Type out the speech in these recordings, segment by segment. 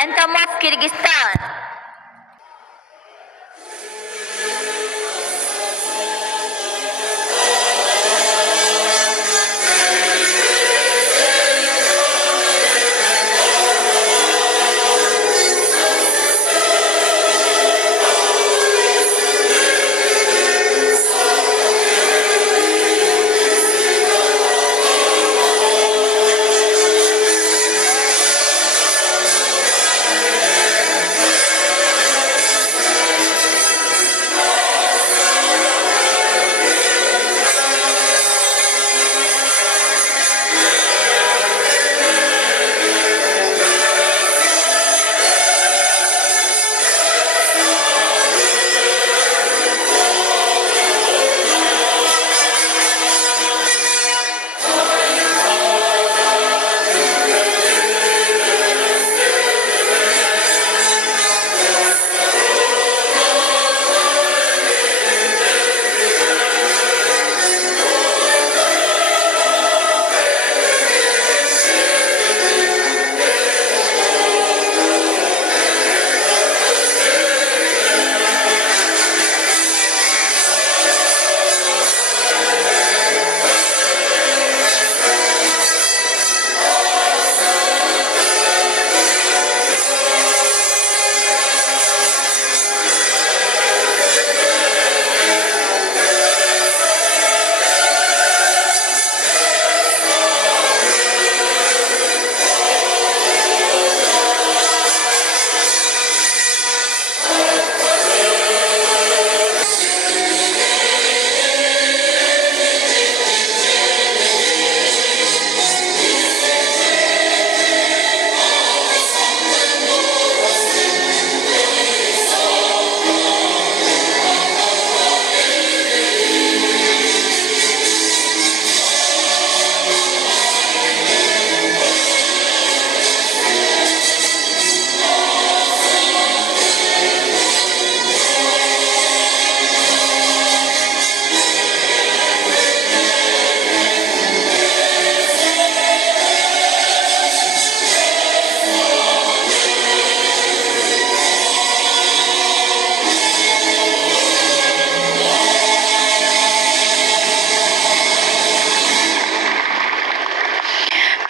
anthem of Kyrgyzstan.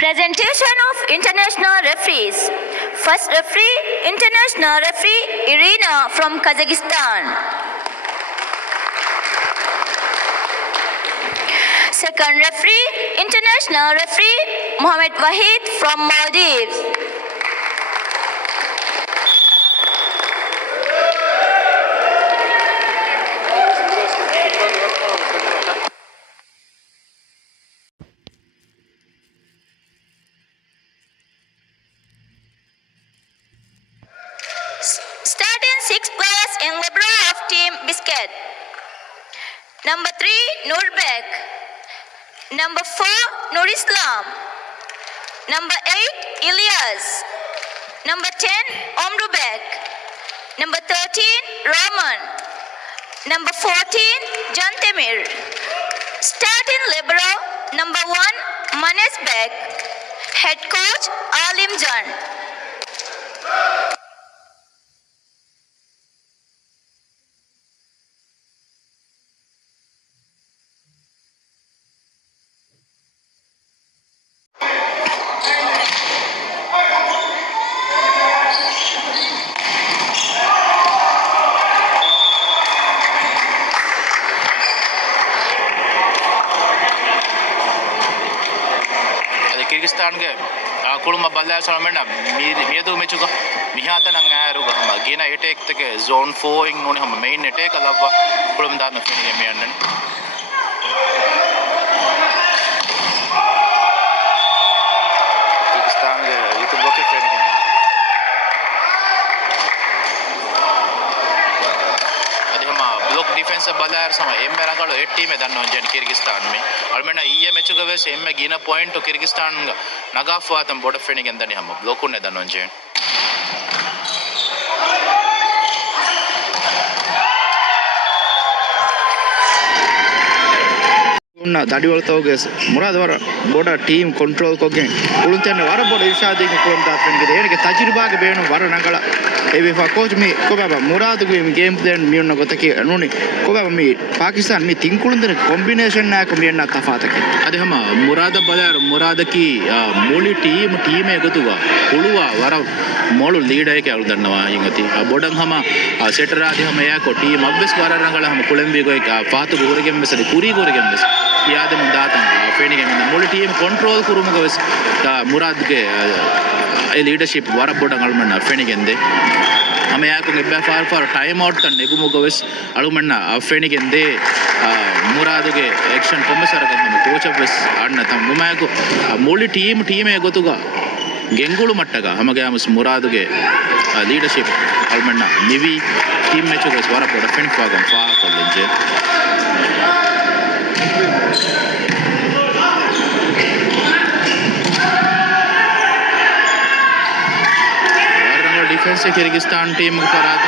Presentation of international referees. First referee, international referee Irina from Kyrgyzstan. Second referee, international referee Mohammed Wahid from Maldives. Starting sixth place in libero of team Bishkek. Number 3, Nurbek. Number 4, Nur Islam. Number 8, Ilyas. Number 10, Omrubek. Number 13, Roman. Number 14, Jantemir. Starting libero, number 1, Manesbek. Head coach, Alimjan. Kyrgyzstan ke kuluma balaya salmena miedu mechuga mihata nang aruga hama gena attack take zone 4 ing noni hama main attack alava kulum dan fini me annen Kyrgyzstan ke itu block fini block defense balaya sama emme rangalo 8 team danno jen Kyrgyzstan me almena iye mechuga wes emme gina point to Kyrgyzstan nagafu atam boda feni gendani hamma block unne danno jen දඩිවලතෝගේ මුරාද වර බොඩ team control කොගෙන් උළුන්තෙන් වර බොඩ ඉර්ෂාදීක කුලම් දාපෙනගේ ඒනගේ තජරිබාගේ බේන වර නගල එවෙෆා coach මේ කොබබ මුරාදුගේ මේ game දෙන් මියොන්න ගොතකේ අනුනි කොබබ මේ පාකිස්තාන් මේ තින් කුළුන්දෙන combination නාක මියන්න තෆාතකේ අද හම මුරාද බලාර මුරාදකි ಮೂಲಿ ಟೀಮ್ ಎಗತುಗ ಉಳುವ ವರ ಮೋಳು ಲೀಡ್ ಆಯ್ಕೆ ಅವಳು ದಣ್ಣವ ಹಿಂಗತಿ ಬೋಡಂಗ್ ಹಮ ಸೆಟರ್ ಆದಿ ಹಮ ಯಾಕೋ ಟೀಮ್ ಅಬ್ಬೆಸ್ ವಾರರಂಗಳ ಹಮ ಕುಳೆಂಬಿ ಗೋಯ್ಕ ಪಾತು ಗೋರಿಗೆಂಬೆಸಲಿ ಕುರಿ ಗೋರಿಗೆಂಬೆಸ್ ಯಾದ ಮುಂದಾತ ಫೇಣಿಗೆ ಮೂಲಿ ಟೀಮ್ ಕಂಟ್ರೋಲ್ ಕುರುಮುಗವೆಸ್ ಮುರಾದ್ಗೆ ಲೀಡರ್ಶಿಪ್ ವರ ಬೋಡಂಗ್ ಅಳ್ಮಣ್ಣ ಫೇಣಿಗೆಂದೆ ಹಮ ಯಾಕೋ ಗೆಬ್ಬೆ ಫಾರ್ ಟೈಮ್ ಔಟ್ ತನ್ನ ನೆಗುಮುಗವೆಸ್ ಅಳುಮಣ್ಣ ಫೇಣಿಗೆಂದೆ ಮುರಾದುಗೆ ಆಕ್ಷನ್ ಕೊಮ್ಮಸರಗ ಹಮ ಕೋಚ್ ಅಬ್ಬೆಸ್ ಅಣ್ಣ ತಮ್ಮ ಮುಮಾಯಕು ಮೂಲಿ ಟೀಮೇ ಗೊತ್ತುಗ ಗೆಂಗುಳು ಮಟ್ಟಗ ಹಮಗೆ ಆಮಸ್ ಮುರಾದುಗೆ ಲೀಡರ್ಶಿಪ್ ಅಲ್ಮಣ್ಣ ನಿವಿ ಟೀಮ್ ಮ್ಯಾಚುಗೆ ಸ್ವರ ಬೋಡ ಫೆಂಟ್ ಫಾಗಂ ಫಾ ಕೊಲ್ಲಿಂಜೆ ಡಿಫೆನ್ಸ್ ಕಿರ್ಗಿಸ್ತಾನ್ ಟೀಮ್ ಫರಾದ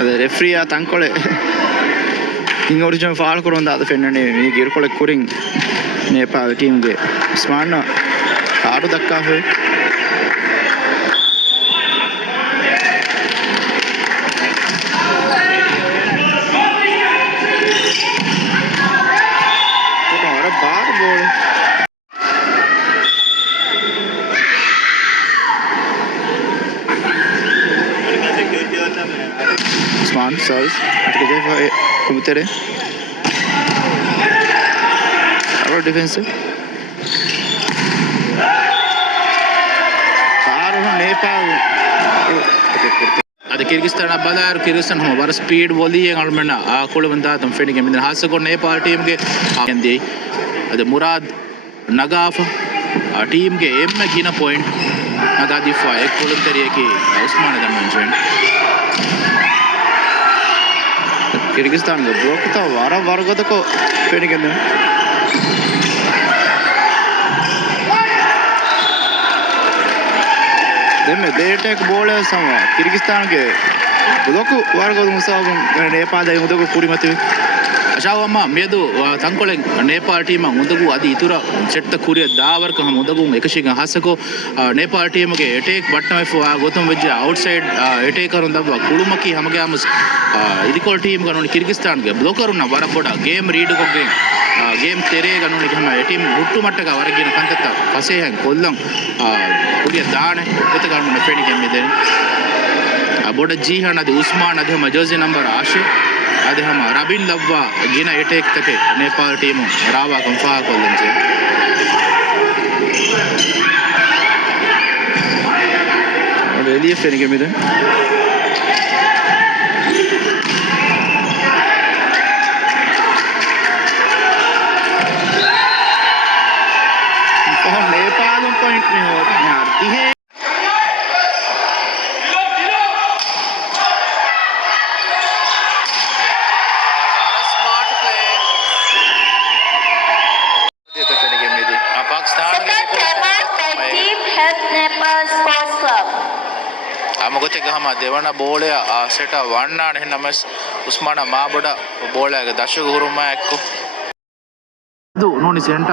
ಅದೇ ರೆಫ್ರಿ ಆ ತಂಕೊಳೆ ಹಿಂಗೆ ಒರಿಜಿನಲ್ ಫಾಲ್ ಕೊಡು ಅಂತ ಅದು ಫೆಣ್ಣೆ ಈಗ ಇರ್ಕೊಳೆ ಕುರಿಂಗ್ ನೇಪಾಳ ಟೀಮ್ಗೆ ಸ್ಮಾರ್ಟ್ ಆಡು ದಕ್ಕ ಹೋಯ್ ಹೊರ bar ಬೋಳ್ Osman serves Kubutere. Our defensive. Nepal. ಅದು ಕಿರ್ಗಿಸ್ತಾನ ಬಲಾರ್ ಕಿರ್ಗಿಸ್ತಾನ್ ಹಮ ಬರ ಸ್ಪೀಡ್ ಒಲಿ ಅಳ್ಮಣ್ಣ ಆ ಕುಳು ಬಂದ ತಮ್ಮ ಫೆಣಿಗೆ ಮಿಂದ ಹಾಸಕೊಂಡು ನೇಪಾಳ ಟೀಮ್ಗೆ ಎಂದಿ ಅದು ಮುರಾದ್ ನಗಾಫ್ ಆ ಟೀಮ್ಗೆ ಎಮ್ಮೆ ಗಿನ point ನಗಾದಿಫಾ ಎಕ್ ಕುಳು ತೆರಿಯಕಿ ಉಸ್ಮಾನದ Manjan Kyrgyzstan ga block ta var go ko fenigende demme they attack bowler sama Kyrgyzstan ge block var go musabun Nepal da mudago puri mate ಅಶಾವಮ್ಮ ಮೇದು ತಂಕೊಳೆ ನೇಪಾಳ ಟೀಮ್ ಮುದಗು ಅದು ಇತುರ ಸೆಟ್ಟ ಕುರಿಯ ದಾವರ್ಕ ಮುದಗು ಏಕಶಿಗ ಹಾಸಕೋ ನೇಪಾಳ ಟೀಮ್ಗೆ ಎಟೇಕ್ ಬಟ್ಟ ಗೊತ್ತಂ ವೆಜ್ಜ ಔಟ್ಸೈಡ್ ಎಟೇಕರ್ ದಬ್ಬ ಕುಳುಮಕ್ಕಿ ಹಮಗೆ ಆಮಸ್ ಇದಕ್ಕೋಳ ಟೀಮ್ಗೆ ನೋಡಿ ಕಿರ್ಗಿಸ್ತಾನ್ಗೆ ಬ್ಲೋಕರುನ್ನ ಬರಬೋಡ ಗೇಮ್ ರೀಡ್ ಕೊಗ್ಗೆ ಗೇಮ್ ತೆರೆಗ ನೋಡಿ ಹಮ ಟೀಮ್ ಹುಟ್ಟು ಮಟ್ಟಗ ಹೊರಗಿನ ಕಂತತ್ತ ಪಸೆ ಹೆಂಗೆ ಕೊಲ್ಲಂ ಕುರಿಯ ದಾಣೆ ಗೊತ್ತಗಾಣ ಫೇಣಿಗೆ ಎಮ್ಮಿದೆ ಬೋಡ ಜಿ ಹಣ ಅದು ಉಸ್ಮಾನ್ ಅದು ಹಮ ಜರ್ಸಿ ನಂಬರ್ ಆಶೆ ಅದು ಹಮ ರಬಿನ್ ಲವ್ವ ಗಿನ ಎಟೇಕ್ ತಕೆ ನೇಪಾಳ ಟೀಮು ರಾವ ಕಂಫಾ ಕೊಲ್ಲಂಜೆ ಎಲ್ಲಿಯ ಫೇನಿಗೆ ಇದೆ ನೇಪಾಳ ಪಾಯಿಂಟ್ में हो आती है ಮೊಗತೆಗೆ ಹಮ ದೇವಣ್ಣ ಬೋಳೆ ಆ ಸೆಟ ವಣ್ಣಾಣ ನಮಸ್ ಉಸ್ಮಾನ ಮಾಬಡ ಬೋಳೆಗೆ ದಶಗ ಹುರುಮ ಎಕ್ಕು ಅದು ನೋಡಿ ಸೆಂಟ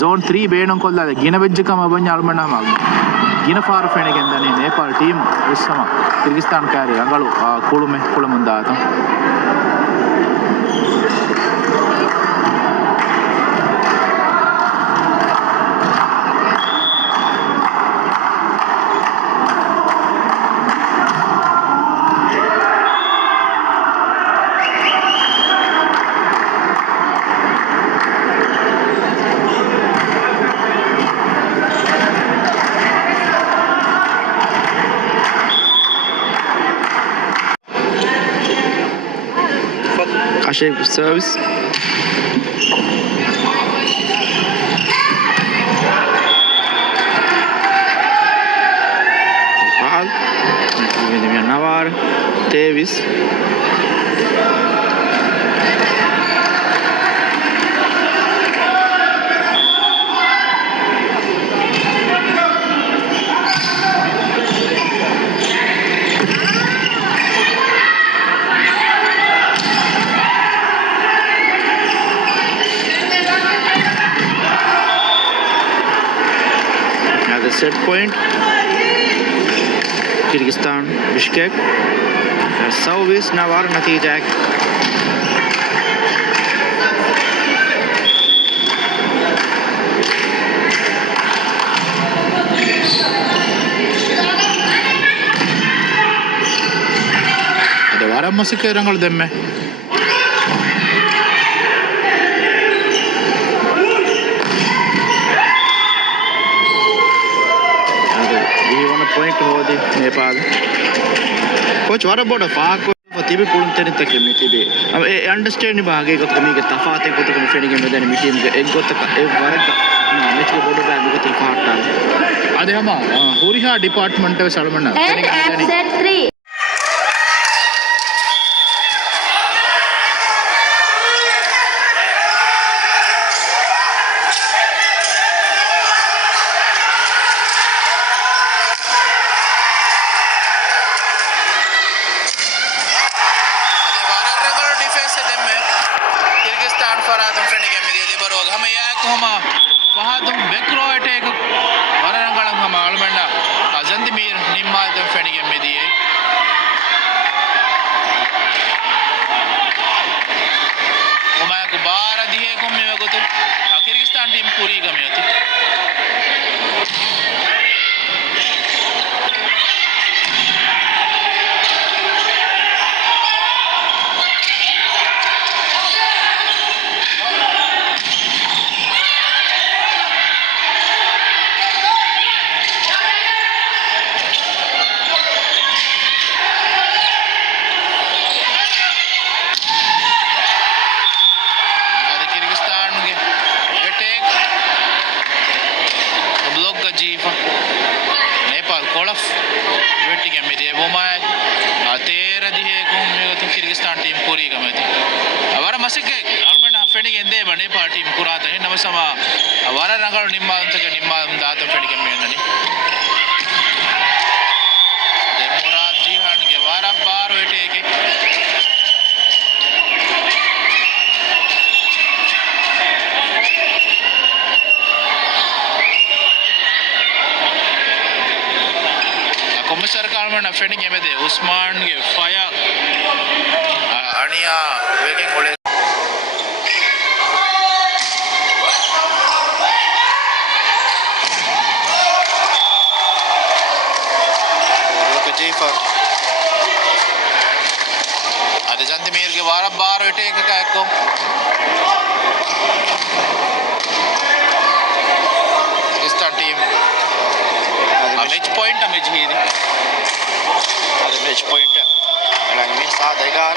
ಝೋನ್ 3 ಬೇಣಂ ಕೊಲ್ಲದ ಗಿನ ಬೆಜ್ಜಕಮ ಬಂಜ ಅಲ್ಮಣ್ಣ ಗಿನ ಫಾರ್ ಫೆಣಿಗೆ ಅಂದನೆ ನೇಪಾಳ ಟೀಮ್ ಉಸ್ಸಮ ಕಿರ್ಗಿಸ್ತಾನ್ ಕ್ಯಾರಿ ಅಂಗಳು ಕುಳುಮುಂದಾತ Ashik service Pal Navar Davis set point. Kyrgyzstan, Bishkek. Service na war natija. Ada masih keranggal demme. Point hodi Nepal. Coach, what about a far tibi pulun teni takke mi tibi. I understand ni bahage got kami ke tafate ko to kami feeling me dani meeting ke ek got ka ek waraka match ke bodo ba mi ko tin faata. Ade hama horiha department e salmana. And at set 3. Kyrgyzstan team puri kami ati. Nepal Kolaf waiting a media Womai Atera the Kyrgyzstan team Puri Gamati. Avara Masike, Almana Fenning and Deva Nepal team Kurata, Namasama, Avara Rangal Nimal, Nimal, Data Fenning and Menani. The Murad Jihan Gavara Bar we take it. Sarkar mana fending game de Usman ge fire aniya weging ole look Jafar ade janti mir ge wara bar wete ka ekko Kyrgyzstan team match point match hidi ade match point elang me sa degar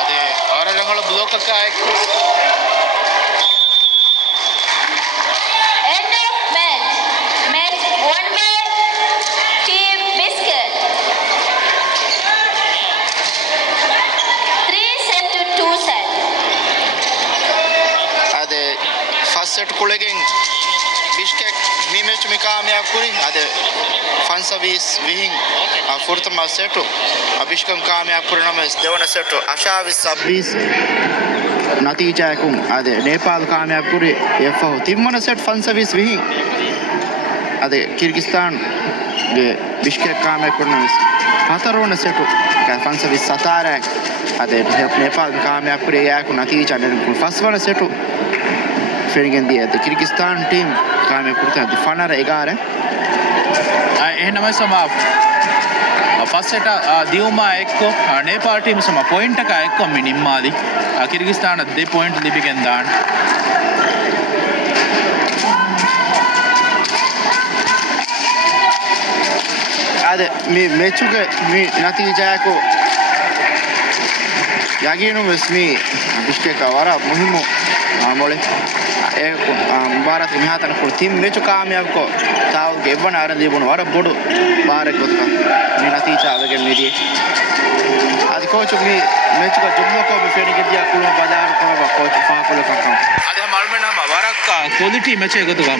ade aur rangal block ka ek End of match. Match won by Team Bishkek. 3-2 set. ade first set kulegen Bishkek mi match me kaamyab kuri ade fan service wihin furtama setu Bishkek kaamyab kurina mes devana setu ashavi 26 natija ekun ade Nepal kaamyab kuri efa timana set fan service wihin ade Kyrgyzstan ge Bishkek kaamyab kurina mes hatarona setu ka fan service satara ade Nepal kaamyab kuri ekun natija nen first one setu feeling the Kyrgyzstan team kaamyab kurta the fanara egara එහෙනම සම first set දියුමා එක්ක Nepal team සම point එක එක්ක මිනිම්මාදි Kyrgyzstan 2 point ලිබිගෙන් දාන්න ade me mechuge me natija ko yaginu mes me Bishkek wara muhimu mole e mubarak mi hatan ko team mechu kaamyab ko taw gebban ara libun wara bodu barak gotka me natija avage medi adi coach me mechu ko jumlo ko me feni gedia kulma badar ko ba coach fa ko ka ade malmena warak quality match එකතු